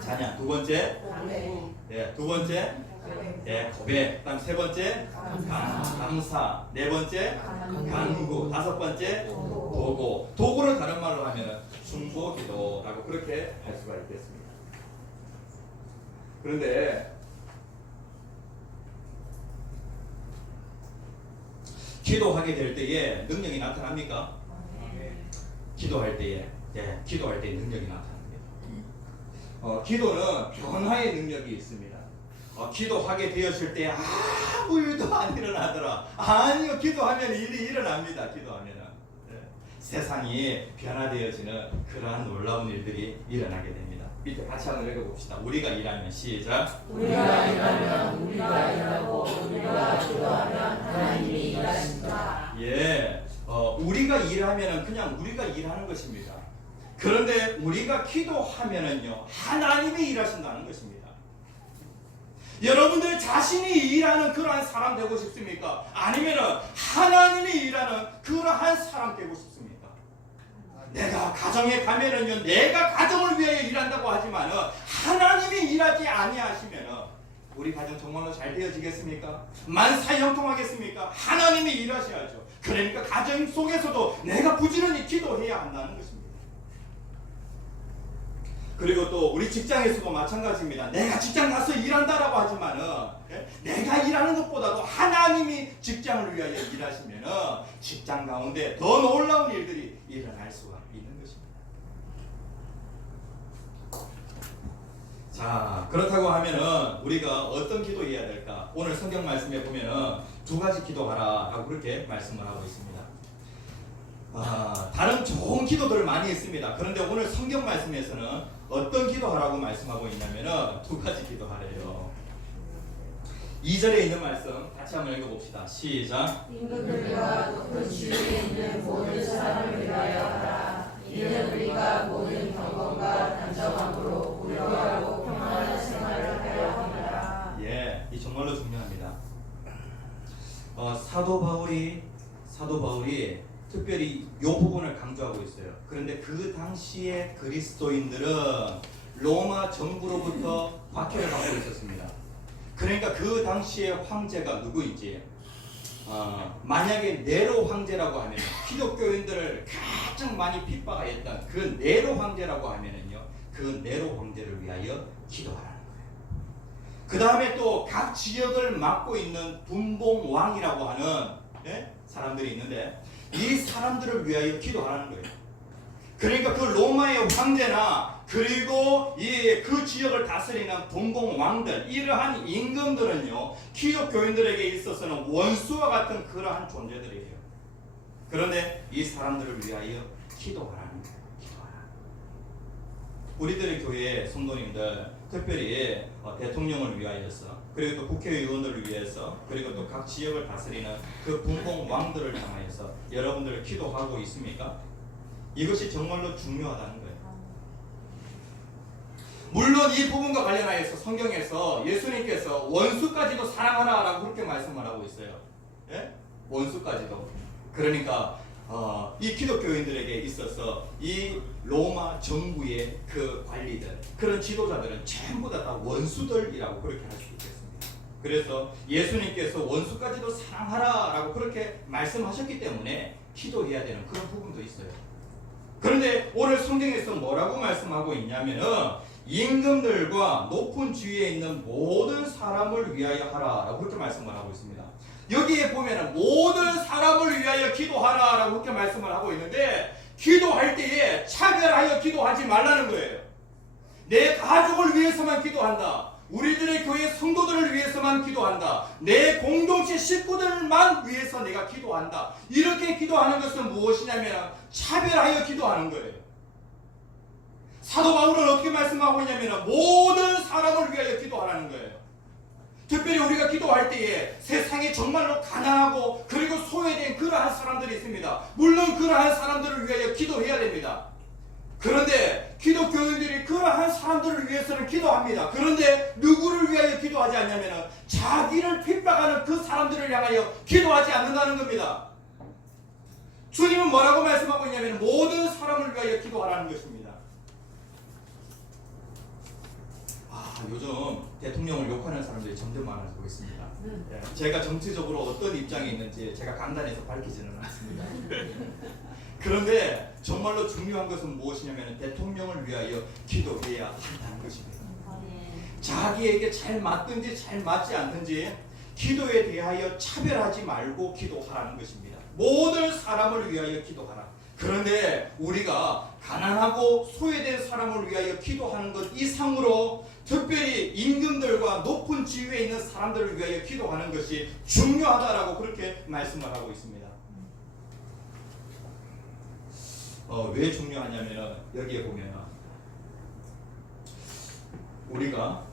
찬양. 두 번째, 두 번째, 고백. 그다음 세 번째, 감사. 네 번째, 간구. 5번째, 도고. 도고를 다른 말로 하면 중보기도라고 그렇게 할 수가 있겠습니다. 그런데 기도하게 될 때에 능력이 나타납니까? 기도할 때에, 기도할 때 능력이 나타납니다. 기도는 변화의 능력이 있습니다. 기도하게 되었을 때 아무 일도 안 일어나더라. 아니요, 기도하면 일이 일어납니다. 기도하면은 세상이 변화되어지는 그러한 놀라운 일들이 일어나게 됩니다. 밑에 같이 한번 읽어봅시다. 우리가 일하면 시작. 우리가 일하면 우리가 일하고 우리가 기도하면 하나님이 일하신다. 예, 우리가 일하면은 그냥 우리가 일하는 것입니다. 그런데 우리가 기도하면은요, 하나님이 일하신다는 것입니다. 여러분들 자신이 일하는 그러한 사람 되고 싶습니까? 아니면은 하나님이 일하는 그러한 사람 되고 싶습니까? 내가 가정에 가면은요, 내가 가정을 위하여 일한다고 하지만은 하나님이 일하지 아니하시면은 우리 가정 정말로 잘 되어지겠습니까? 만사 형통하겠습니까? 하나님이 일하셔야죠. 그러니까 가정 속에서도 내가 부지런히 기도해야 한다는 것입니다. 그리고 또 우리 직장에서도 마찬가지입니다. 내가 직장 가서 일한다라고 하지만은 내가 일하는 것보다도 하나님이 직장을 위하여 일하시면은 직장 가운데 더 놀라운 일들이 일어날 수가 있는 것입니다. 자, 그렇다고 하면은 우리가 어떤 기도해야 될까? 오늘 성경 말씀에 보면은 2가지 기도하라라고 그렇게 말씀을 하고 있습니다. 다른 좋은 기도들 많이 있습니다. 그런데 오늘 성경 말씀에서는 어떤 기도하라고 말씀하고 있냐면은 2가지 기도하래요. 2절에 있는 말씀 같이 한번 읽어봅시다. 시작. 임금들과 높은 지위에 있는 모든 사람을 위하여 하라. 이는 우리가 모든 경건과 단정함으로 고요하고 평안한 생활을 하려 함이라. 예, 이 정말로 중요합니다. 사도 바울이 특별히 이 부분을 강조하고 있어요. 그런데 그 당시에 그리스도인들은 로마 정부로부터 박해를 받고 있었습니다. 그러니까 그 당시에 황제가 누구인지, 만약에 네로 황제라고 하면 기독교인들을 가장 많이 핍박하였던 그 네로 황제라고 하면은요, 그 네로 황제를 위하여 기도하라는 거예요. 그 다음에 또 각 지역을 맡고 있는 분봉왕이라고 하는 예? 사람들이 있는데 이 사람들을 위하여 기도하라는 거예요. 그러니까 그 로마의 황제나 그리고 그 지역을 다스리는 분봉 왕들, 이러한 임금들은요 기독교인들에게 있어서는 원수와 같은 그러한 존재들이에요. 그런데 이 사람들을 위하여 기도하라는 거예요. 기도하라. 우리들의 교회 성도님들 특별히 대통령을 위하여서, 그리고 또 국회의원들을 위해서, 그리고 또 각 지역을 다스리는 그 분봉 왕들을 향하여서 여러분들 기도하고 있습니까? 이것이 정말로 중요하다는 거예요. 물론 이 부분과 관련하여서 성경에서 예수님께서 원수까지도 사랑하라라고 그렇게 말씀을 하고 있어요. 예? 원수까지도. 그러니까 이 기독교인들에게 있어서 이 로마 정부의 그 관리들, 그런 지도자들은 전부 다 원수들이라고 그렇게 할 수 있겠습니다. 그래서 예수님께서 원수까지도 사랑하라라고 그렇게 말씀하셨기 때문에 기도해야 되는 그런 부분도 있어요. 그런데 오늘 성경에서 뭐라고 말씀하고 있냐면은 임금들과 높은 지위에 있는 모든 사람을 위하여 하라라고 그렇게 말씀을 하고 있습니다. 여기에 보면은 모든 사람을 위하여 기도하라라고 그렇게 말씀을 하고 있는데, 기도할 때에 차별하여 기도하지 말라는 거예요. 내 가족을 위해서만 기도한다. 우리들의 교회 성도들을 위해서만 기도한다. 내 공동체 식구들만 위해서 내가 기도한다. 이렇게 기도하는 것은 무엇이냐면 차별하여 기도하는 거예요. 사도 바울은 어떻게 말씀하고 있냐면 모든 사람을 위하여 기도하라는 거예요. 특별히 우리가 기도할 때에 세상에 정말로 가난하고 그리고 소외된 그러한 사람들이 있습니다. 물론 그러한 사람들을 위하여 기도해야 됩니다. 그런데 기독교인들이 그러한 사람들을 위해서는 기도합니다. 그런데 누구를 위하여 기도하지 않냐면 자기를 핍박하는 그 사람들을 향하여 기도하지 않는다는 겁니다. 주님은 뭐라고 말씀하고 있냐면 모든 사람을 위하여 기도하라는 것입니다. 요즘 대통령을 욕하는 사람들이 점점 많아지고 있습니다. 제가 정치적으로 어떤 입장에 있는지 제가 강단에서 밝히지는 않습니다. 그런데 정말로 중요한 것은 무엇이냐면 대통령을 위하여 기도해야 한다는 것입니다. 자기에게 잘 맞든지 잘 맞지 않든지 기도에 대하여 차별하지 말고 기도하라는 것입니다. 모든 사람을 위하여 기도하라. 그런데 우리가 가난하고 소외된 사람을 위하여 기도하는 것 이상으로 특별히 임금들과 높은 지위에 있는 사람들을 위하여 기도하는 것이 중요하다라고 그렇게 말씀을 하고 있습니다. 왜 중요하냐면 여기에 보면 우리가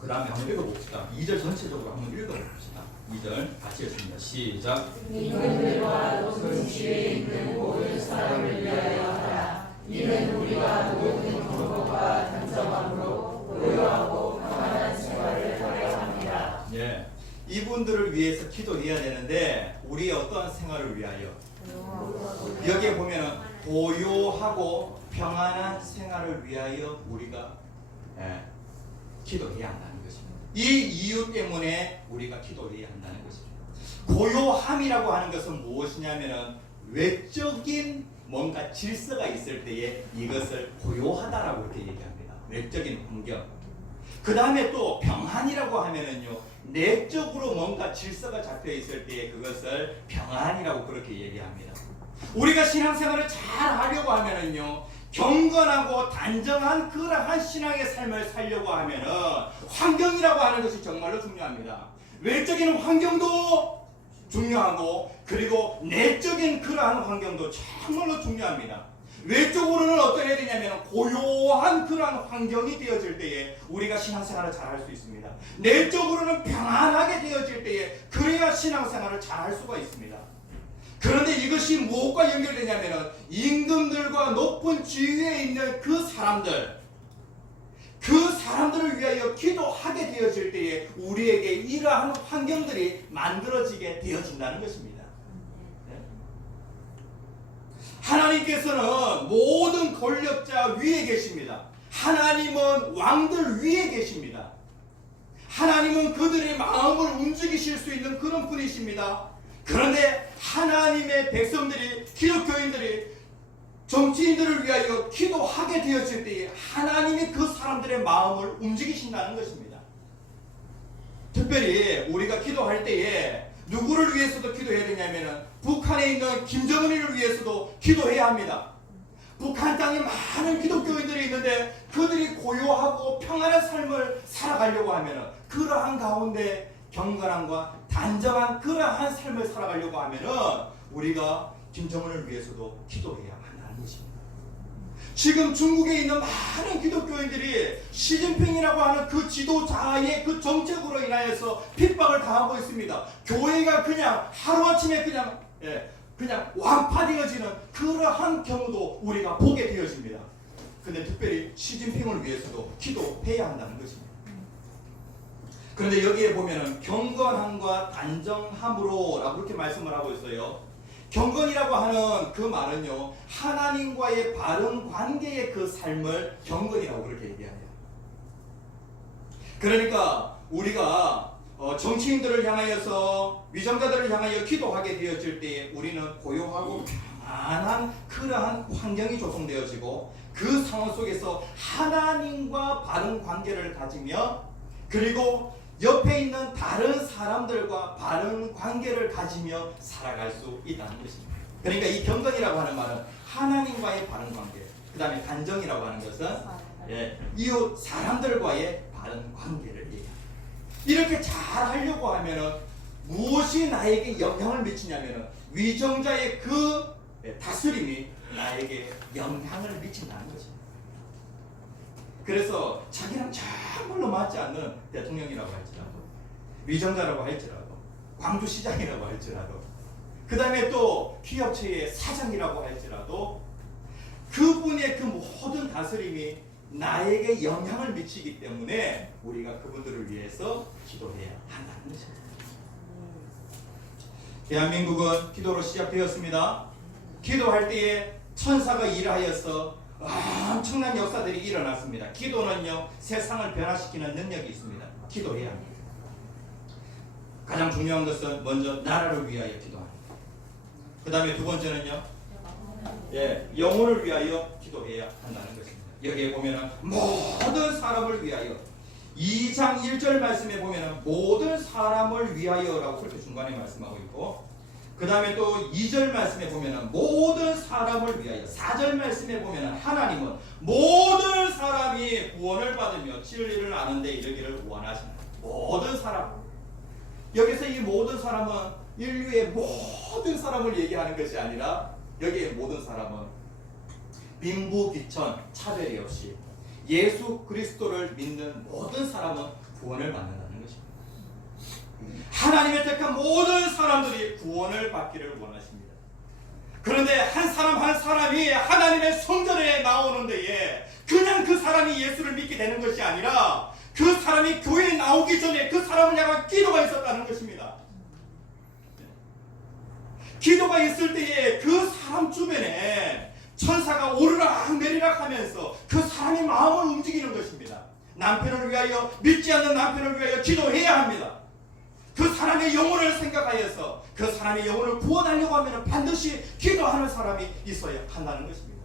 그 다음에 한번 읽어봅시다. 2절 전체적으로 한번 읽어봅시다. 2절 같이 읽습니다. 시작. 임금들과 높은 지위에 있는 모든 사람을 위하여 하라. 이는 우리가 모든 경고와 단정함으로 고요하고 평안한 생활을 하려 합니다. 예, 이분들을 위해서 기도해야 되는데 우리의 어떠한 생활을 위하여? 여기에 보면은 고요하고 평안한 생활을 위하여 우리가 기도해야 한다는 것입니다. 이 이유 때문에 우리가 기도해야 한다는 것입니다. 고요함이라고 하는 것은 무엇이냐면은 외적인 뭔가 질서가 있을 때에 이것을 고요하다라고 이렇게 얘기합니다. 외적인 환경. 그 다음에 또 평안이라고 하면은요, 내적으로 뭔가 질서가 잡혀 있을 때에 그것을 평안이라고 그렇게 얘기합니다. 우리가 신앙생활을 잘 하려고 하면은요, 경건하고 단정한 그러한 신앙의 삶을 살려고 하면은 환경이라고 하는 것이 정말로 중요합니다. 외적인 환경도 중요하고 그리고 내적인 그러한 환경도 정말로 중요합니다. 외적으로는 어떻게 해야 되냐면 고요한 그러한 환경이 되어질 때에 우리가 신앙생활을 잘 할 수 있습니다. 내적으로는 평안하게 되어질 때에 그래야 신앙생활을 잘 할 수가 있습니다. 그런데 이것이 무엇과 연결되냐면 임금들과 높은 지위에 있는 그 사람들을 위하여 기도하게 되어질 때에 우리에게 이러한 환경들이 만들어지게 되어진다는 것입니다. 하나님께서는 모든 권력자 위에 계십니다. 하나님은 왕들 위에 계십니다. 하나님은 그들의 마음을 움직이실 수 있는 그런 분이십니다. 그런데 하나님의 백성들이, 기독교인들이 정치인들을 위하여 기도하게 되어질 때에 하나님이 그 사람들의 마음을 움직이신다는 것입니다. 특별히 우리가 기도할 때에 누구를 위해서도 기도해야 되냐면은 북한에 있는 김정은이를 위해서도 기도해야 합니다. 북한 땅에 많은 기독교인들이 있는데 그들이 고요하고 평안한 삶을 살아가려고 하면은 그러한 가운데 경건함과 단정한 그러한 삶을 살아가려고 하면은 우리가 김정은을 위해서도 기도해야 한다는 것입니다. 지금 중국에 있는 많은 기독교인들이 시진핑이라고 하는 그 지도자의 그 정책으로 인하여서 핍박을 당하고 있습니다. 교회가 그냥 하루아침에 그냥 완파되어지는 그러한 경우도 우리가 보게 되어집니다. 근데 특별히 시진핑을 위해서도 기도해야 한다는 것입니다. 그런데 여기에 보면은 경건함과 단정함으로 라고 그렇게 말씀을 하고 있어요. 경건이라고 하는 그 말은요, 하나님과의 바른 관계의 그 삶을 경건이라고 그렇게 얘기합니다. 그러니까 우리가 정치인들을 향하여서 위정자들을 향하여 기도하게 되어질 때 우리는 고요하고 평안한 그러한 환경이 조성되어지고 그 상황 속에서 하나님과 바른 관계를 가지며 그리고 옆에 있는 다른 사람들과 바른 관계를 가지며 살아갈 수 있다는 것입니다. 그러니까 이 경건이라고 하는 말은 하나님과의 바른 관계, 그 다음에 단정이라고 하는 것은 이웃 사람들과의 바른 관계를 얘기합니다. 이렇게 잘 하려고 하면은 무엇이 나에게 영향을 미치냐면은 위정자의 그 다스림이 나에게 영향을 미친다는 것입니다. 그래서 자기랑 정말로 맞지 않는 대통령이라고 할지라도 위정자라고 할지라도 광주시장이라고 할지라도 그 다음에 또 기업체의 사장이라고 할지라도 그분의 그 모든 다스림이 나에게 영향을 미치기 때문에 우리가 그분들을 위해서 기도해야 한다는 것입니다. 대한민국은 기도로 시작되었습니다. 기도할 때에 천사가 일하여서 엄청난 역사들이 일어났습니다. 기도는요, 세상을 변화시키는 능력이 있습니다. 기도해야 합니다. 가장 중요한 것은 먼저 나라를 위하여 기도합니다. 그 다음에 두 번째는요, 영혼을 위하여 기도해야 한다는 것입니다. 여기에 보면은 모든 사람을 위하여 2장 1절 말씀에 보면은 모든 사람을 위하여라고 그렇게 중간에 말씀하고 있고 그 다음에 또 2절 말씀에 보면은 모든 사람을 위하여 4절 말씀에 보면은 하나님은 모든 사람이 구원을 받으며 진리를 아는 데 이르기를 원하시는 모든 사람. 여기서 이 모든 사람은 인류의 모든 사람을 얘기하는 것이 아니라 여기에 모든 사람은 빈부귀천 차별이 없이 예수 그리스도를 믿는 모든 사람은 구원을 받는다는 것입니다. 하나님의 택한 모든 사람들이 구원을 받기를 원하십니다. 그런데 한 사람 한 사람이 하나님의 성전에 나오는 데에 그냥 그 사람이 예수를 믿게 되는 것이 아니라 그 사람이 교회에 나오기 전에 그 사람을 향한 기도가 있었다는 것입니다. 기도가 있을 때에 그 사람 주변에 천사가 오르락 내리락 하면서 그 사람의 마음을 움직이는 것입니다. 남편을 위하여, 믿지 않는 남편을 위하여 기도해야 합니다. 그 사람의 영혼을 생각하여서 그 사람의 영혼을 구원하려고 하면 반드시 기도하는 사람이 있어야 한다는 것입니다.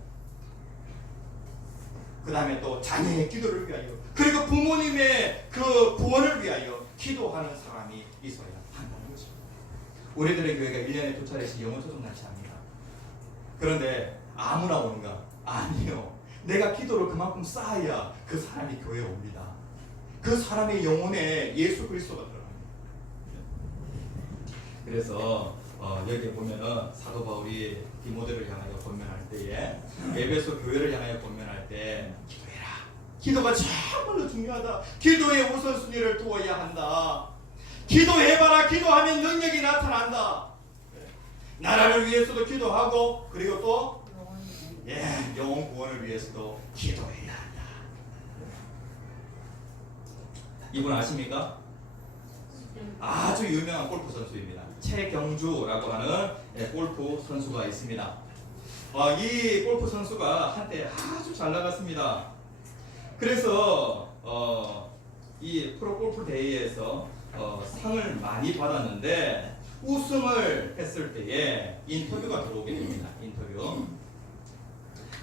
그 다음에 또 자녀의 기도를 위하여 그리고 부모님의 그 구원을 위하여 기도하는 사람이 있어야 한다는 것입니다. 우리들의 교회가 1년에 2차례씩 영혼소송 같이 합니다. 그런데 아무나 오는가? 아니요. 내가 기도를 그만큼 쌓아야 그 사람이 교회에 옵니다. 그 사람의 영혼에 예수 그리스도가 들어갑니다. 그래서 여기 보면은 사도 바울이 디모데를 향하여 권면할 때에 에베소 교회를 향하여 권면할 때 기도해라. 기도가 정말로 중요하다. 기도의 우선순위를 두어야 한다. 기도해봐라. 기도하면 능력이 나타난다. 나라를 위해서도 기도하고 그리고 또 영혼 구원을 위해서도 기도해야 한다. 이분 아십니까? 아주 유명한 골프 선수입니다. 최경주라고 하는 골프 선수가 있습니다. 이 골프 선수가 한때 아주 잘 나갔습니다. 그래서 이 프로 골프 대회에서 상을 많이 받았는데 우승을 했을 때에 인터뷰가 들어오게 됩니다.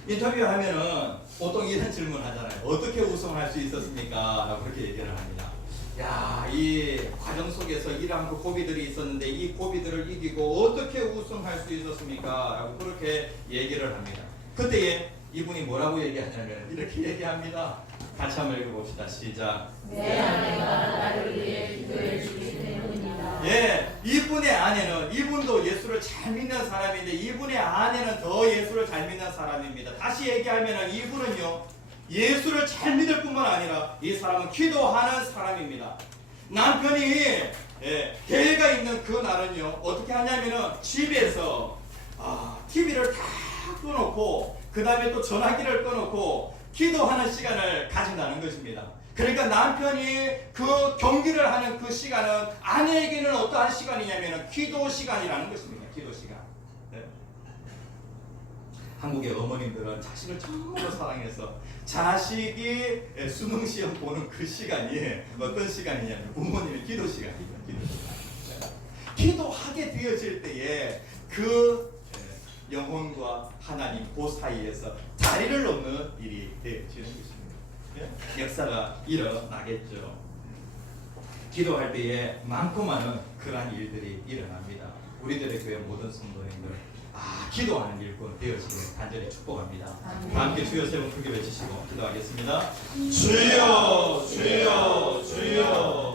인터뷰하면은 보통 이런 질문 하잖아요. 어떻게 우승할 수 있었습니까? 라고 그렇게 얘기를 합니다. 야, 이 과정 속에서 이러한 그 고비들이 있었는데 이 고비들을 이기고 어떻게 우승할 수 있었습니까? 라고 그렇게 얘기를 합니다. 그때에 이분이 뭐라고 얘기하냐면 이렇게 얘기합니다. 같이 한번 읽어봅시다. 시작. 내 아내가 나를 위해 기도해 주기 때문이다. 예, 이분의 아내는, 이분도 예수를 잘 믿는 사람인데 이분의 아내는 더 예수를 잘 믿는 사람입니다. 다시 얘기하면 이분은요, 예수를 잘 믿을 뿐만 아니라 이 사람은 기도하는 사람입니다. 남편이 대회가 있는 그 날은요, 어떻게 하냐면은 집에서 TV를 다 꺼놓고 그 다음에 또 전화기를 꺼놓고 기도하는 시간을 가진다는 것입니다. 그러니까 남편이 그 경기를 하는 그 시간은 아내에게는 어떠한 시간이냐면 기도 시간이라는 것입니다. 기도 시간. 네. 한국의 어머님들은 자식을 정말로 사랑해서 자식이 수능 시험 보는 그 시간이 어떤 시간이냐면 부모님의 기도 시간이죠. 기도 시간. 기도하게 되어질 때에 그 영혼과 하나님 그 사이에서 다리를 놓는 일이 되어지는 것입니다. 역사가 일어나겠죠. 기도할 때에 많고 많은 그러한 일들이 일어납니다. 우리들의 교회 모든 성도님들 기도하는 일꾼 되어지기를 간절히 축복합니다. 다 함께 주여 세 번 크게 외치시고 기도하겠습니다. 주여 주여 주여.